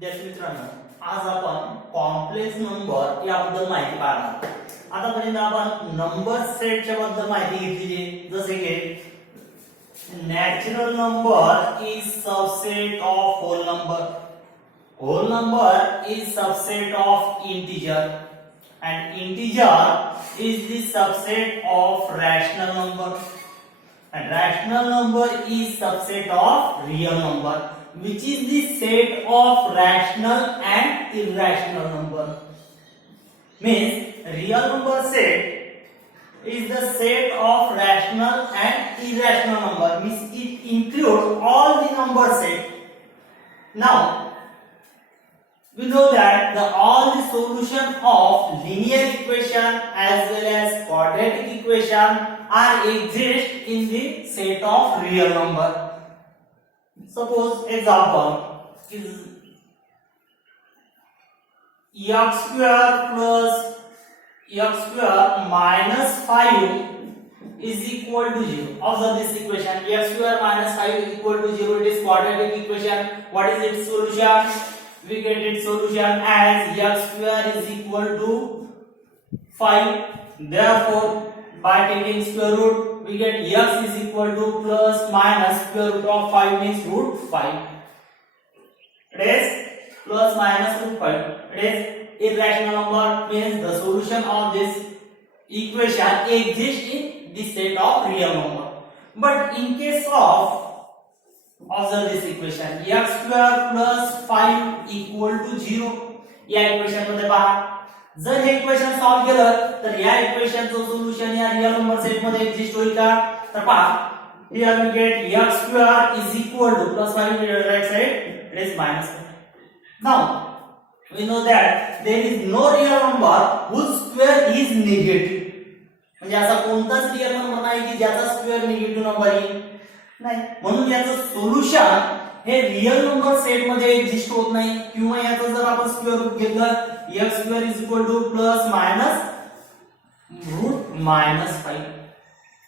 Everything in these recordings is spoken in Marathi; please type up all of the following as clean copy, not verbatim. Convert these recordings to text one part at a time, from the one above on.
विद्यार्थी मित्रांनो, आज आपण कॉम्प्लेक्स नंबर याबद्दल माहिती पाहणार. आतापर्यंत आपण नंबर सेटच्या बद्दल माहिती घेतली, जसे की natural number is subset of whole number, whole number is subset of integer, and integer is the subset of rational number, and rational number is subset of real number, which is the set of rational and irrational number. Means real number set is the set of rational and irrational number, means it includes all the number set. Now we know that all the solution of linear equation as well as quadratic equation are exist in the set of real number. Suppose example is x square plus x square minus 5 is equal to 0. Observe this equation, x square minus 5 is equal to 0. It is quadratic equation. What is its solution? We get its solution as x square is equal to 5. Therefore, by taking square root, we get x is equal to plus minus square root of 5 means root 5. It is plus minus root 5. It is irrational number, means the solution of this equation exists in the set of real number. But in case of, observe this equation, x square plus 5 equal to 0. या इक्वेशन मध्ये पहा, जर हे इक्वेशन सॉल्व केलं तर या इक्वेशनचं सोल्युशन या रियल नंबर सेट मध्ये एक्झिस्ट होईल का? तर पहा, here we get x square is equal to plus 5 right side, it is minus 5. Now we know that there is no real number whose square is negative. म्हणजे असा कोणताच रियल नंबर नाही की ज्याचा स्क्वेअर निगेटिव्ह नंबर येईल नाही, म्हणून याचं सोल्युशन हे रियल नंबर सेट मध्ये एक्झिस्ट होत नाही. किंवा याचं जर आपण स्क्वेअर रूट घेतलं, x square is equal to plus minus root minus 5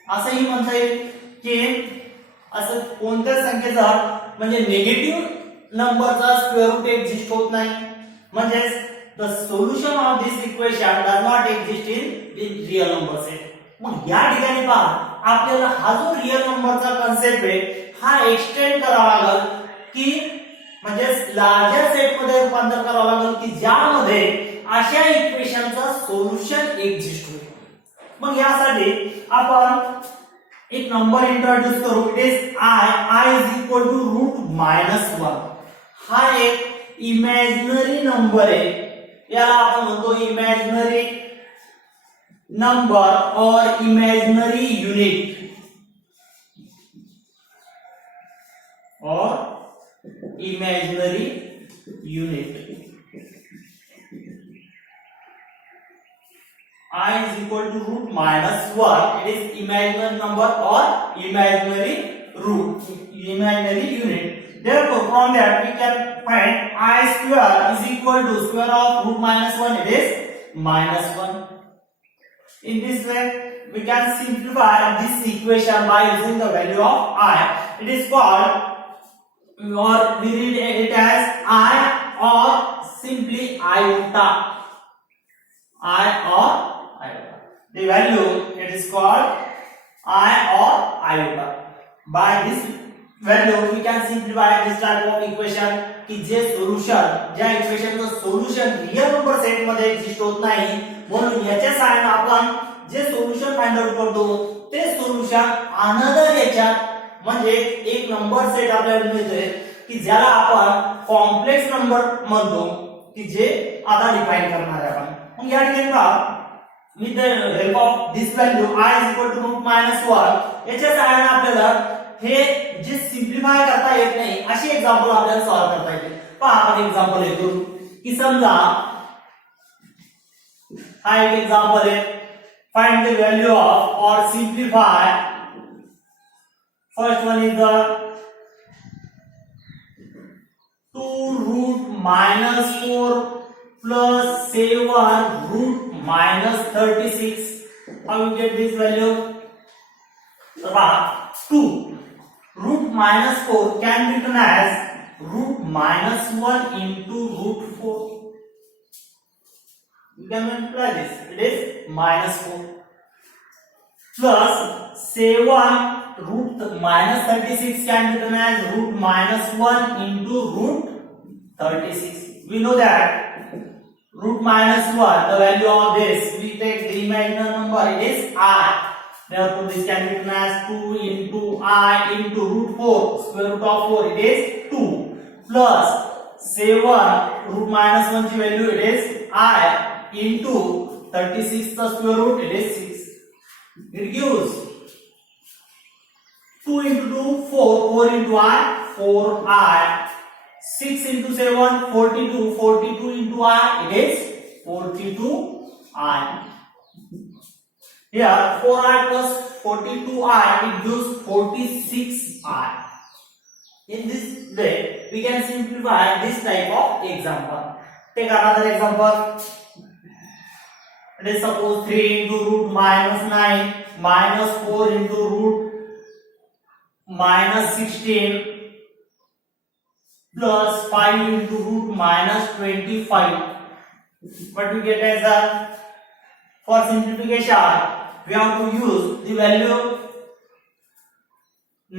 असंही म्हणता येईल की असं कोणत्या संख्येचा म्हणजे निगेटिव्ह नंबरचा स्क्वेअर रूट एक्झिस्ट होत नाही, म्हणजे the solution of this equation does not exist in real number set. मग या ठिकाणी पहा, आपल्याला हा जो रियल नंबरचा कन्सेप्ट आहे हा एक्सटेंड करावा लागेल की म्हणजे लार्जर सेट मध्ये रूपांतर करावं लागेल की ज्यामध्ये अशा इक्वेशनचा सोल्युशन एक्झिस्ट होईल. मग यासाठी आपण एक नंबर इंट्रोड्यूस करू, it is i is equal to root minus 1. हा एक इमॅजिनरी नंबर आहे, याला आपण म्हणतो इमॅजिनरी नंबर और इमेजिनरी यूनिट और imaginary unit. I is equal to root minus 1. It is imaginary number or imaginary root, imaginary unit. Therefore, from that we can find I square is equal to square of root minus 1. It is minus 1. In this way, we can simplify this equation by using the value of I. It is called, or we read it as I or simply iota. I or iota. The value it is called I or iota. By this value, we can simplify this type of equation. की जे सोल्युशन, ज्या इक्वेशनचं सोल्युशन रियल नंबर सेट मध्ये एक्झिस्ट होत नाही, म्हणून याच्या सहाय्याने आपण जे सोल्युशन फाइंड आउट करतो ते सोल्युशन अनदर याच्यात म्हणजे एक नंबर सेट आपल्याला मिळतोय की ज्याला आपण कॉम्प्लेक्स नंबर म्हणतो, की जे आता डिफाइन करणार आहे आपण. मग या ठिकाणी पहा, with the help of this value i is equal to root minus 1 याच्या सहाय्याने आपल्याला हे जे सिम्प्लिफाय करता येत नाही अशी एक्झाम्पल आपल्याला सॉल्व करता येते. पहा, आपण एक्झाम्पल घेतो की समजा हा एक एक्झाम्पल आहे, फाइंड द व्हॅल्यू ऑफ और simplify. First one is the 2 root minus 4 plus 7 root minus 36. How you get this value? So, 2 root minus 4 can be written as root -1 into root 4. You can multiply this. It is -4 plus 7 root -36 can be written as root -1 into root 36. We know that root -1, the value of this, we take the imaginary number, it is I. Therefore, this can be written as 2 into I into root 4, square root of 4, it is 2, plus 7 root -1 की value, it is I into 36 the square root, it is 6. It gives 2 into 2, 4, 4 into I, 4I. 6 into 7, 42, 42 into I, it is 42I. Here 4I plus 42I, it gives 46I. In this way, we can simplify this type of example. Take another example. Let us suppose 3 into root -9 minus 4 into root -16 plus 5 into root -25. What we get as a, for simplification, we have to use the value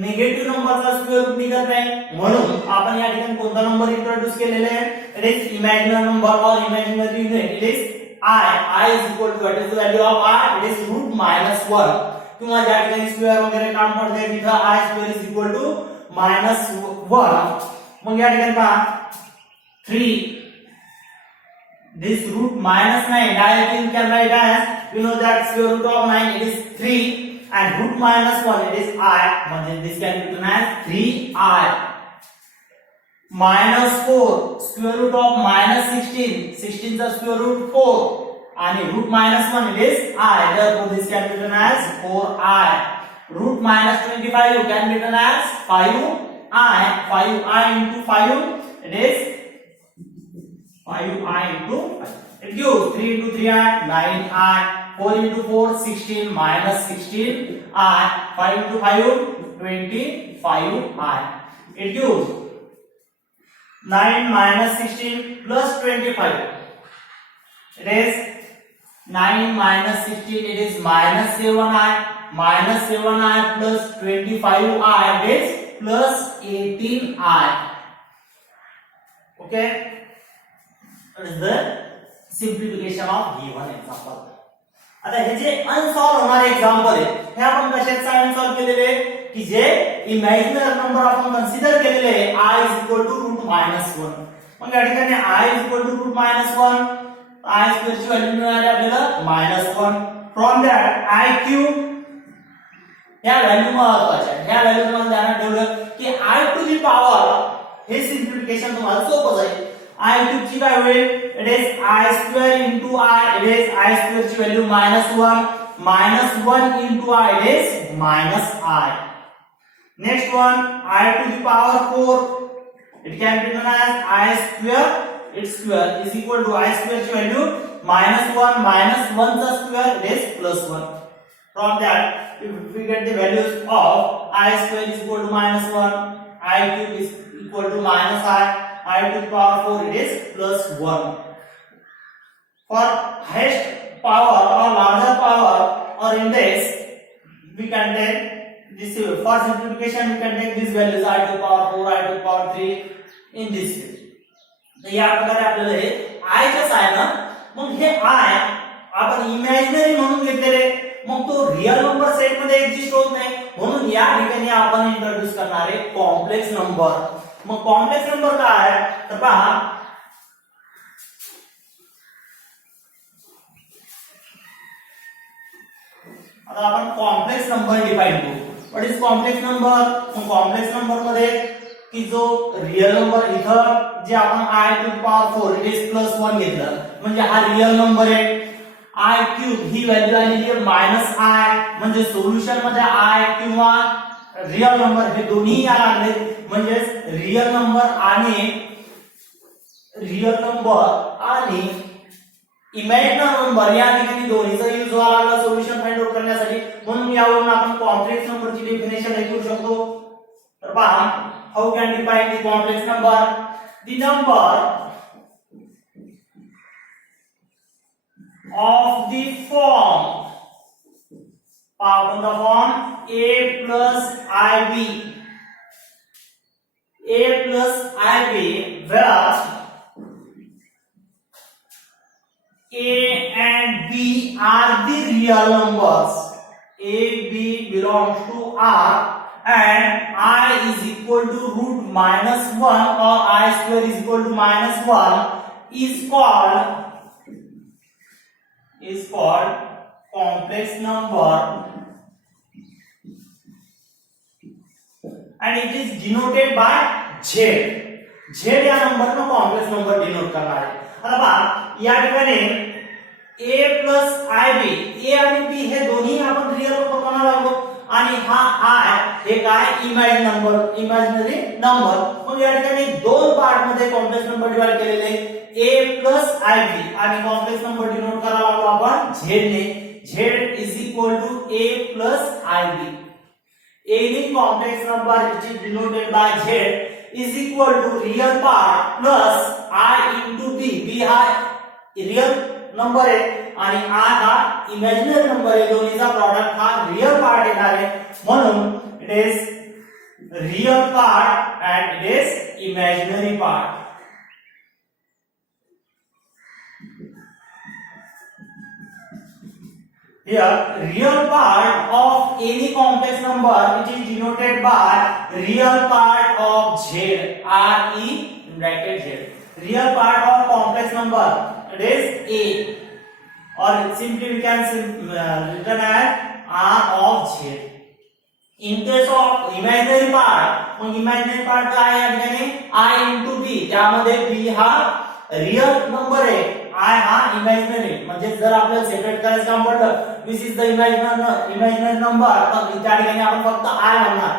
negative नंबरचा स्क्वेअर रूट निघत नाही, म्हणून आपण या ठिकाणी कोणता नंबर इंट्रोड्यूस केलेला आहे? इट इज इमॅजिनरी नंबर और imaginary unit. It is I is equal to, what is the value of I? It is root -1. किंवा ज्या ठिकाणी स्क्वेअर वगैरे काम पडते तिथं I square is equal to -1. मग या ठिकाणी पहा 3, this root -9 directly you can write as, you know that square root of 9 it is 3 and root -1 it is I, म्हणजे this can be written as 3I. -4 square root of -16, 16 चा square root 4 and root -1 it is I, therefore this can be written as 4I. root -25 can be written as 5I, 5I into 5 it is 5I into 5. It gives 3 into 3I, 9I, 4 into 4, 16 minus 16I, 5 into 5, 25I. It gives 9 minus 16 plus 25. It is 9 minus 16, it is minus 7I, minus 7I plus 25I, it is plus 18I. Okay? That is the simplification of given example. आता हे जे अनसॉल्व होणारे एक्झाम्पल आहे हे आपण कशात अनसॉल्व केलेले की जे इमॅजिनरी नंबर आपण कन्सिडर केलेले आहे I is equal to root -1. मग या ठिकाणी I is equal to root -1, I square ची व्हॅल्यू मिळाली आपल्याला -1. फ्रॉम दॅट I cube या व्हॅल्यू महत्वाच्या ह्या व्हॅल्यू तुम्हाला ध्यानात ठेवलं की I टू दी पॉवर हे सिम्प्लिफिकेशन तुम्हाला सोपं जाईल. I cube ची काय होईल? It is I square into I, it is I square ची value -1, -1 into I, it is -I. Next one, I to the power 4, it can be written as I square, its square is equal to I square ची व्हॅल्यू -1, -1 चा square, it is +1. From that, if we get the values of I square is equal to -1, I cube is equal to -I to the power 4, it is +1. For highest power or larger power or index, we can take this. For simplification, we can take these values I to the power 4, I to the power 3 in this way. तर या प्रकारे आपल्याला हे I चं आहे ना, मग हे I आपण इमॅजिनरी म्हणून घेतलेले, मग तो रियल नंबर सेट मध्ये एक्झिस्ट होत नाही, म्हणून या ठिकाणी आपण इंट्रोड्यूस करणार आहे कॉम्प्लेक्स नंबर. मग कॉम्प्लेक्स नंबर काय आहे तर पहा, आता आपण कॉम्प्लेक्स नंबर डिफाइन करू. What is complex number? मग कॉम्प्लेक्स नंबर मध्ये की जो रियल नंबर इथं जे आपण I to the power 4 it is +1 घेतलं म्हणजे हा रियल नंबर आहे. I क्यूब ही व्हॅल्यू आलेली आहे -I, म्हणजे सोल्युशन मध्ये I किंवा रियल नंबर हे दोन्ही या लागले, म्हणजे रियल नंबर आणि इमॅजिनरी नंबर या ठिकाणी दोन्हीचा यूज व्हायला लागला सोल्युशन फाइंड आउट करण्यासाठी. म्हणून यावरून आपण कॉम्प्लेक्स नंबरची डेफिनेशन ऐकू शकतो. तर पहा how can define the complex number? The number of the form from the form a plus ib, where a and b are the real numbers. A, b belongs to R, and I is equal to root minus 1 or I square is equal to minus 1 is called complex number, and it is denoted by Z. Z या नंबर में कॉम्प्लेक्स नंबर डिनोट करणार आहे. आता पहा या ठिकाणी a प्लस ib, a आणि b हे दोन्ही आपण रिअल नंबर म्हणायला लागलो, आणि हा i हे काय इमॅजिनरी नंबर. मग या ठिकाणी दोन पार्ट मध्ये कॉम्प्लेक्स नंबर डिवाइड केलेले a प्लस ib, आणि कॉम्प्लेक्स नंबर डिनोट करायला लागलो आपण z ने. z is equal to a plus ib. Any complex number which is denoted by z is equal to real part plus I into b. b हा रियल नंबर आहे आणि I हा इमॅजिनरी नंबर आहे. दोन्हीचा प्रॉडक्ट हा रियल पार्ट येणार आहे, म्हणून it is real part and it is imaginary part. Here, real part of any complex number which is denoted by real part of z, R E in bracket z. Real part of complex number, it is a, or simply we can written as R of z. In case of imaginary part, मग imaginary part काय आहे याठिकाणी I into b, त्यामध्ये b हा रियल नंबर आहे, I हा इमॅजिनरी. म्हणजे जर आपल्याला सेपरेट करायचं काम पडलं, दिस इज द इमॅजिनरी नंबर, तर त्या ठिकाणी आपण फक्त I म्हणणार.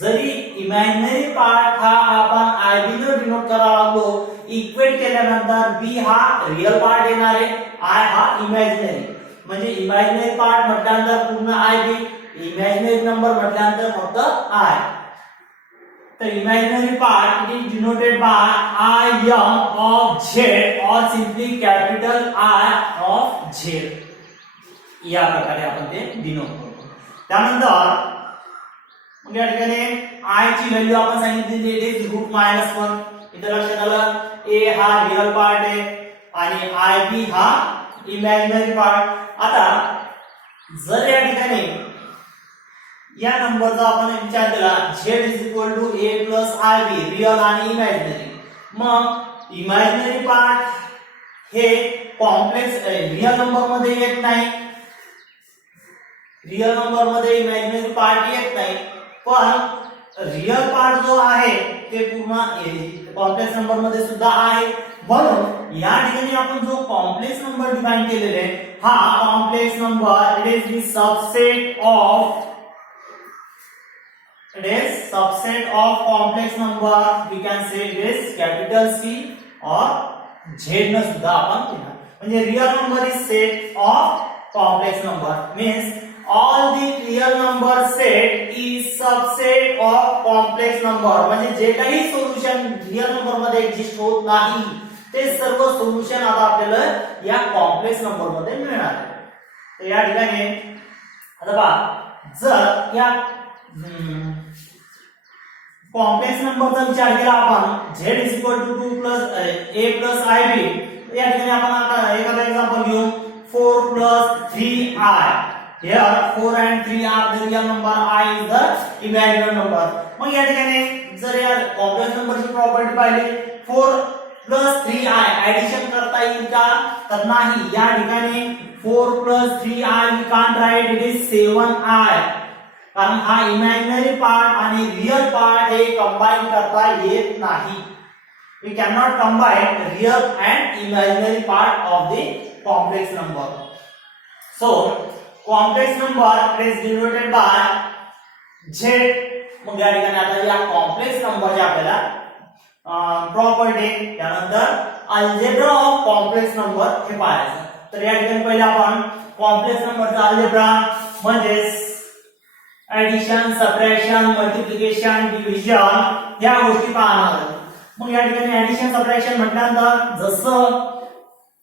जरी इमॅजिनरी पार्ट हा आपण ib ने डिनोट करावा लागलो, इक्वेट केल्यानंतर b हा रियल पार्ट येणार आहे, I हा इमॅजिनरी. म्हणजे इमॅजिनरी पार्ट म्हटल्यानंतर पूर्ण ib, इमॅजिनरी नंबर म्हटल्यानंतर फक्त I. The imaginary part is denoted by Im of z or simply capital I of z. या प्रकारे आपण ते डिनोट करतो. त्यानंतर मग या ठिकाणी I ची व्हॅल्यू आपण सांगितलेली इज रूट मायनस 1. इथे लक्षात आलं a हा रियल पार्ट आहे आणि ib हा इमॅजिनरी पार्ट. आता जर या ठिकाणी या नंबरचा आपण विचार केला z is equal to a plus ib, real आणि इमॅजिनरी, मग इमॅजिनरी पार्ट हे कॉम्प्लेक्स रियल नंबर मध्ये येत नाही, रियल नंबर मध्ये इमॅजिनरी पार्ट येत नाही, पण रियल पार्ट जो आहे ते पूर्ण कॉम्प्लेक्स नंबर मध्ये सुद्धा आहे. म्हणून या ठिकाणी आपण जो कॉम्प्लेक्स नंबर डिफाइन केलेला आहे हा complex number it is the subset of complex number. We can say this capital C or Z न सुद्धा आपण लिहा. म्हणजे real number is set of complex number means all the real number set is subset of complex number. म्हणजे जे काही सोल्युशन रियल नंबर मध्ये एक्झिस्ट होत नाही ते सर्व सोल्युशन आता आपल्याला या कॉम्प्लेक्स नंबर मध्ये मिळणार आहे. तर या ठिकाणी आता पहा जर या कॉम्प्लेक्स नंबरचा विचार केला आपण z is equal to 2 plus a plus ib, या ठिकाणी आपण आता एखादा एक्झाम्पल घेऊ 4 plus 3i. here 4 and 3 are the real number, I is the imaginary number. मग या ठिकाणी जर या कॉम्प्लेक्स नंबरची प्रॉपर्टी पाहिली 4 प्लस 3i ऍडिशन करता येईल का, तर नाही. या ठिकाणी 4 plus 3i we can't write, it is 7i, कारण हा इमॅजिनरी पार्ट आणि रियल पार्ट हे कंबाइन करता येत नाही. We can not combine real and imaginary part of the complex number. So complex number is denoted by z. मग या ठिकाणी आता या कॉम्प्लेक्स नंबरचे आपल्याला प्रॉपर्टी, त्यानंतर अल्जेब्रा ऑफ कॉम्प्लेक्स नंबर हे पाहायचं. तर या ठिकाणी पहिले आपण कॉम्प्लेक्स नंबरचा अल्जेब्रा म्हणजे ऍडिशन, सबट्रॅक्शन, मल्टिप्लिकेशन, डिव्हिजन या गोष्टी पाहणार आहोत. मग या ठिकाणी ऍडिशन सबट्रॅक्शन म्हटल्यानंतर जसं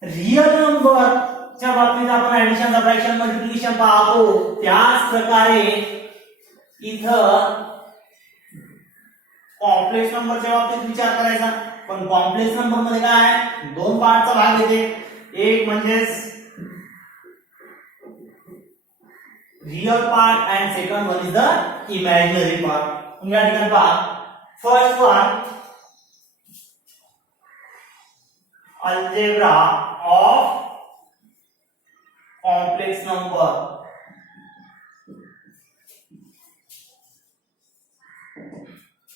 रिअल नंबरच्या बाबतीत आपण ऍडिशन सबट्रॅक्शन मल्टिप्लिकेशन पाहतो त्याच प्रकारे इथं कॉम्प्लेक्स नंबरच्या बाबतीत विचार करायचा. पण कॉम्प्लेक्स नंबर मध्ये काय दोन पार्टचा भाग येते. एक म्हणजे real part and second one is the imaginary part. या ठिकाणी पहा first one algebra of complex number.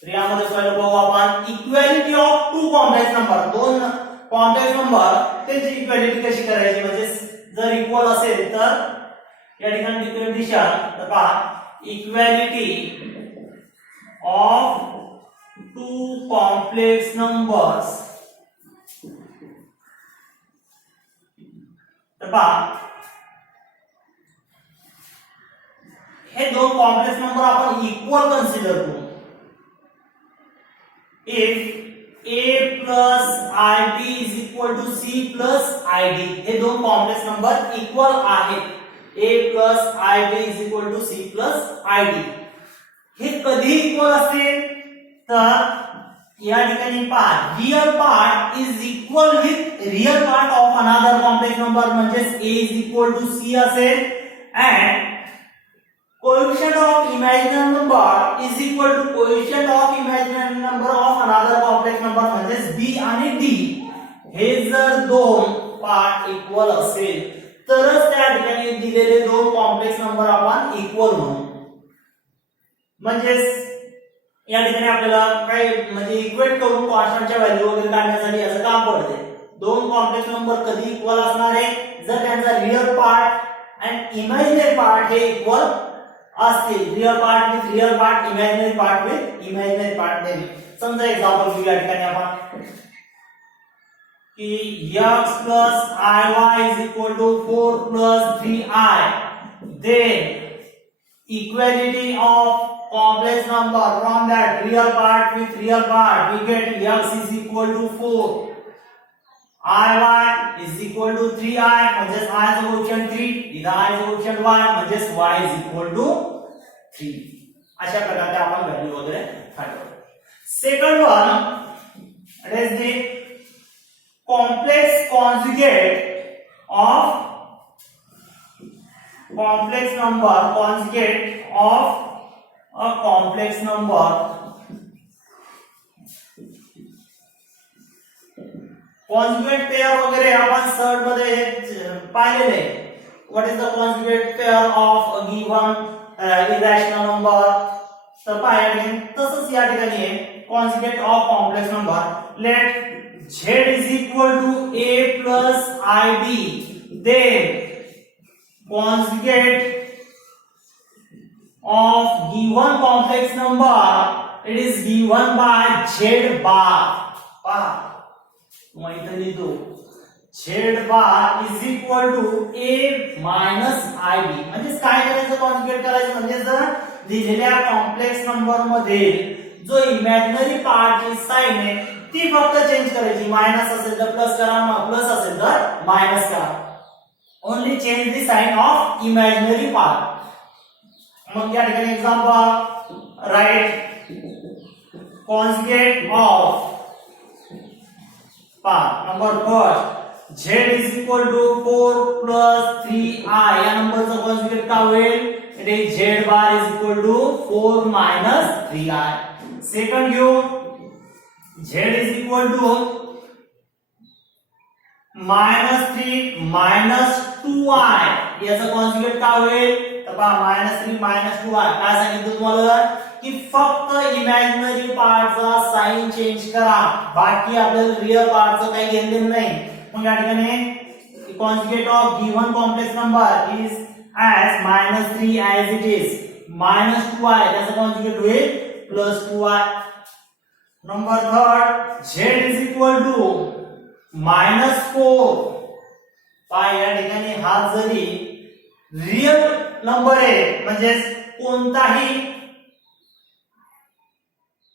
तर यामध्ये पहिलं पाहू आपण equality of two complex number. दोन कॉम्प्लेक्स नंबर त्यांची इक्वॅलिटी कशी करायची, म्हणजे जर इक्वल असेल तर या ठिकाणी डिफरन्शिएशन तर पहा equality of two complex numbers. तर पहा हे दोन कॉम्प्लेक्स नंबर आपण इक्वल कन्सिडर करू. If a plus ib is equal to c plus id, हे दोन कॉम्प्लेक्स नंबर इक्वल आहेत. a plus ib is equal to c plus id. हे कधी इक्वल असतील तर या ठिकाणी पहा real part is equal with real part of another complex number, म्हणजे a is equal to c असेल and coefficient of imaginary number is equal to coefficient of imaginary number of another complex number, म्हणजे b आणि d हे जर दोन पार्ट इक्वल असेल तरच त्या ठिकाणी दिलेले दोन कॉम्प्लेक्स नंबर आपण इक्वल म्हणू. म्हणजे या ठिकाणी आपल्याला काय म्हणजे इक्वेट करून कॉन्स्टंटच्या व्हॅल्यू वगैरे काढण्यासाठी याचं काम पडते. दोन कॉम्प्लेक्स नंबर कधी इक्वल असणार आहे जर त्यांचा real part and imaginary part हे इक्वल असतील. Real part with real part, imaginary part with imaginary part नेहमी. समजा एक्झाम्पल घेऊ या ठिकाणी आपण की x plus iy is equal to 4 plus 3i, then equality of complex number from that real part with real part we get x is equal to 4, iy is equal to 3i म्हणजे i चा कोएफिशिएंट 3, इथं i चा कोएफिशिएंट 1 म्हणजे y is equal to 3. अशा प्रकारे आपण व्हॅल्यू वगैरे काढतो. Second one it is the complex conjugate of complex number, conjugate of a complex number. Conjugate pair वगैरे आपण सर्ट मध्ये पाहिलेले. What is the conjugate pair of a given irrational number? तर पाहिजे तसंच या ठिकाणी आहे conjugate of complex number. Let z is equal to a plus ib, then conjugate of given complex number it is given by z bar. पहा मग इथे लिहितो z bar is equal to a minus ib. म्हणजे काय करायचं कॉन्जुगेट करायचं म्हणजे जर दिलेल्या कॉम्प्लेक्स नंबर मध्ये जो इमॅजिनरी पार्टची साइन आहे ती फक्त चेंज करायची. मायनस असेल तर प्लस करा, प्लस असेल तर मायनस करा. Only change the sign of imaginary part. मग या ठिकाणी example write conjugate of number first z is equal to 4 plus 3i. या नंबरचा कॉन्जुगेट काय होईल? It is z bar is equal to 4 minus 3i. Second घेऊ z is equal to -3 minus 2i. याचा कॉन्जुगेट काय होईल? तर पहा -3 minus 2i. काय सांगितलं तुम्हाला की फक्त इमॅजिनरी पार्टचा साइन चेंज करा, बाकी आपल्याला रियल पार्टचं काही घेणं नाही. मग या ठिकाणी conjugate of given complex number is as -3 as it is -2i. त्याचा कॉन्जुगेट होईल +2i. Number third z is equal to -4. पहा या ठिकाणी हा जरी रियल नंबर आहे म्हणजे कोणताही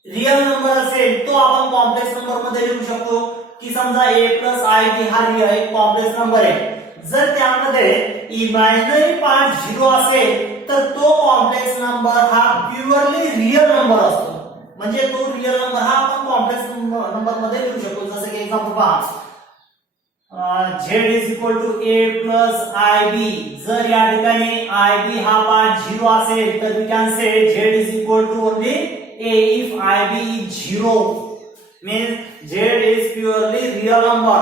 रियल नंबर असेल तो आपण कॉम्प्लेक्स नंबर मध्ये लिहू शकतो की समजा a + ib हा एक कॉम्प्लेक्स नंबर आहे जर त्यामध्ये इमॅजिनरी पार्ट 0 असेल तर तो कॉम्प्लेक्स नंबर हा प्युअरली रियल नंबर असतो म्हणजे तो रियल नंबर हा आपण कॉम्प्लेक्स नंबर मध्ये लिहू शकतो जसे की एक्झाम्पल पहा z = a + ib जर या ठिकाणी ib हा पार्ट 0 असेल तर we can say z = only a if ib is 0 means z is purely real number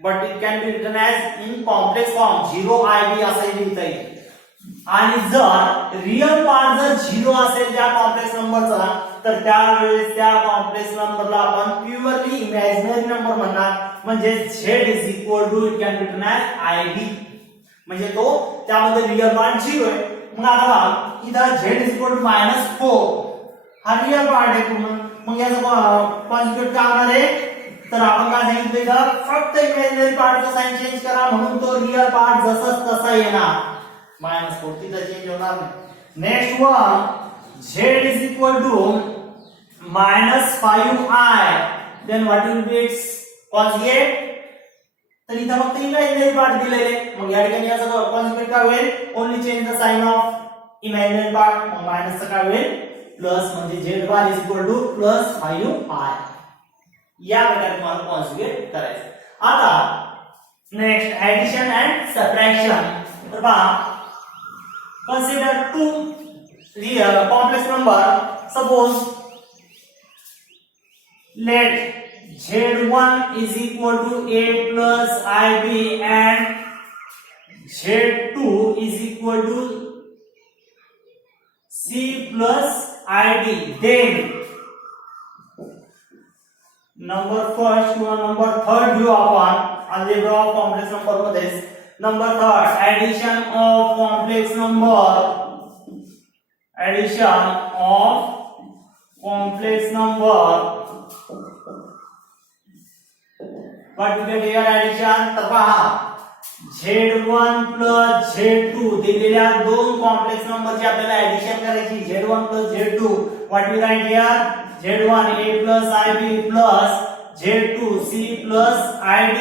but it can be written as in complex form 0 ib असे लिहिता येईल आणि जर रियल पार्ट जर 0 असेल त्या कॉम्प्लेक्स नंबरचा तर त्यावेळेस त्या कॉम्प्लेक्स नंबरला आपण प्युअरली इमॅजिनरी नंबर म्हणणार म्हणजे z it can be written as ib म्हणजे तो त्यामध्ये रियल पार्ट 0 आहे मग आता बघा इथं z -4 हा रियल पार्ट आहे पूर्ण मग याचं कॉन्जुगेट काय होणार आहे तर आपण काय सांगितलं इथं फक्त इमॅजिनरी पार्टचा साइन चेंज करा म्हणून तो रियल पार्ट जसंच तसा येणार -4 तिथं चेंज होणार नाही next one z = -5i then what will be its conjugate तर इथं फक्त इमॅजिनरी पार्ट दिलेले मग या ठिकाणी याचं कॉन्जुगेट काय होईल only change the sign of imaginary part मग मायनसचं काय होईल प्लस म्हणजे z बार +5i या प्रकारे तुम्हाला कॉन्जुगेट करायचं आता नेक्स्ट ऍडिशन अँड सबट्रॅक्शन तर पहा consider two real complex number suppose let z1 = a + ib and z2 = c + id then number first किंवा number third घेऊ आपण अल्जेब्रा ऑफ कॉम्प्लेक्स नंबर मध्ये number third addition of complex number what we get here addition तर पहा z1 + z2 दिलेल्या दोन कॉम्प्लेक्स नंबरची आपल्याला ऍडिशन करायची z1 + z2 what we write here z1 a + ib + z2 c + id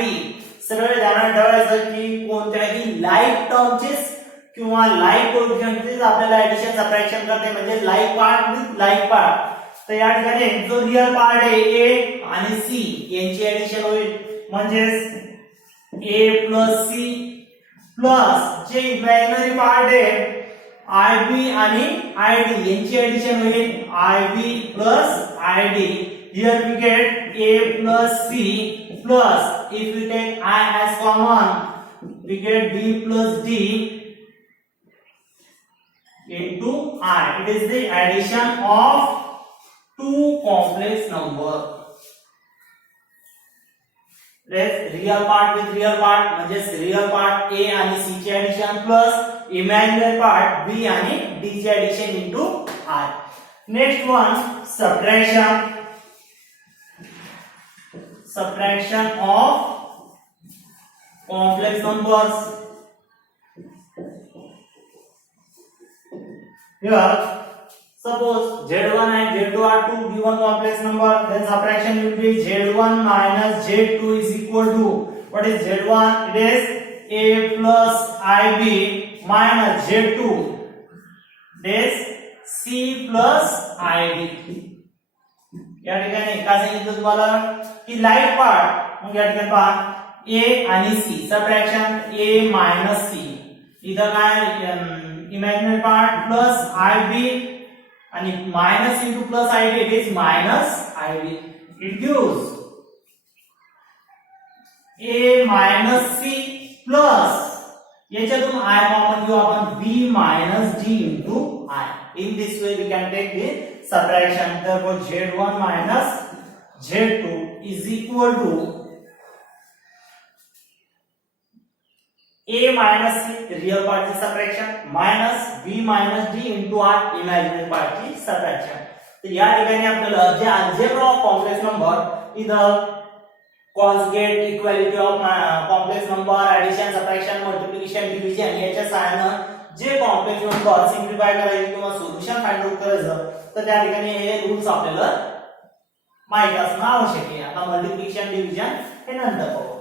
सरळ ध्यानात ठेवायचं की कोणत्याही लाईक टर्मचेस किंवा लाईक कोएफिशिएंटचेच आपल्याला ऍडिशन सबट्रॅक्शन करते म्हणजे like part with like part तर या ठिकाणी जो रियल पार्ट आहे a आणि c यांची ऍडिशन होईल म्हणजे a + c प्लस जे इमॅजिनरी पार्ट आहे ib आणि id यांची ऍडिशन होईल ib + id here we get a + c plus if we take I as common we get b plus d into I. It is the addition of two complex number. Real part with real part म्हणजे real part a आणि c ची addition plus imaginary part b आणि d ची addition into I. Next one subtraction of complex numbers. Here suppose z1 and z2 are two given complex number, then subtraction will be z1 minus z2 is equal to what is z1? It is a plus ib minus z2 it is c plus id. या ठिकाणी काय सांगितलं तुम्हाला की लाईक पार्ट मग या ठिकाणी पहा a आणि c subtraction a minus c इथं काय इमॅजिनरी पार्ट प्लस ib आणि minus into plus id it is minus ib it gives a minus c plus याच्यातून i कॉमन घेऊ आपण b minus d into I. In this way we can take the subtraction. Therefore z1 minus z2 is equal to a minus c real part की subtraction minus b minus d into I imaginary part की subtraction. तर या ठिकाणी आपल्याला जे algebra of complex number इथं conjugate equality of complex number addition subtraction multiplication division याच्या सहाय्याने जे कॉम्प्लेक्स नंबर सिम्प्लिफाय करायचे किंवा सोल्युशन फाइंड आउट करायचं तर त्या ठिकाणी हे रूल्स आपल्याला माहित असणं आवश्यक आहे. आता मल्टिप्लिकेशन डिव्हिजन हे नंतर पाहू.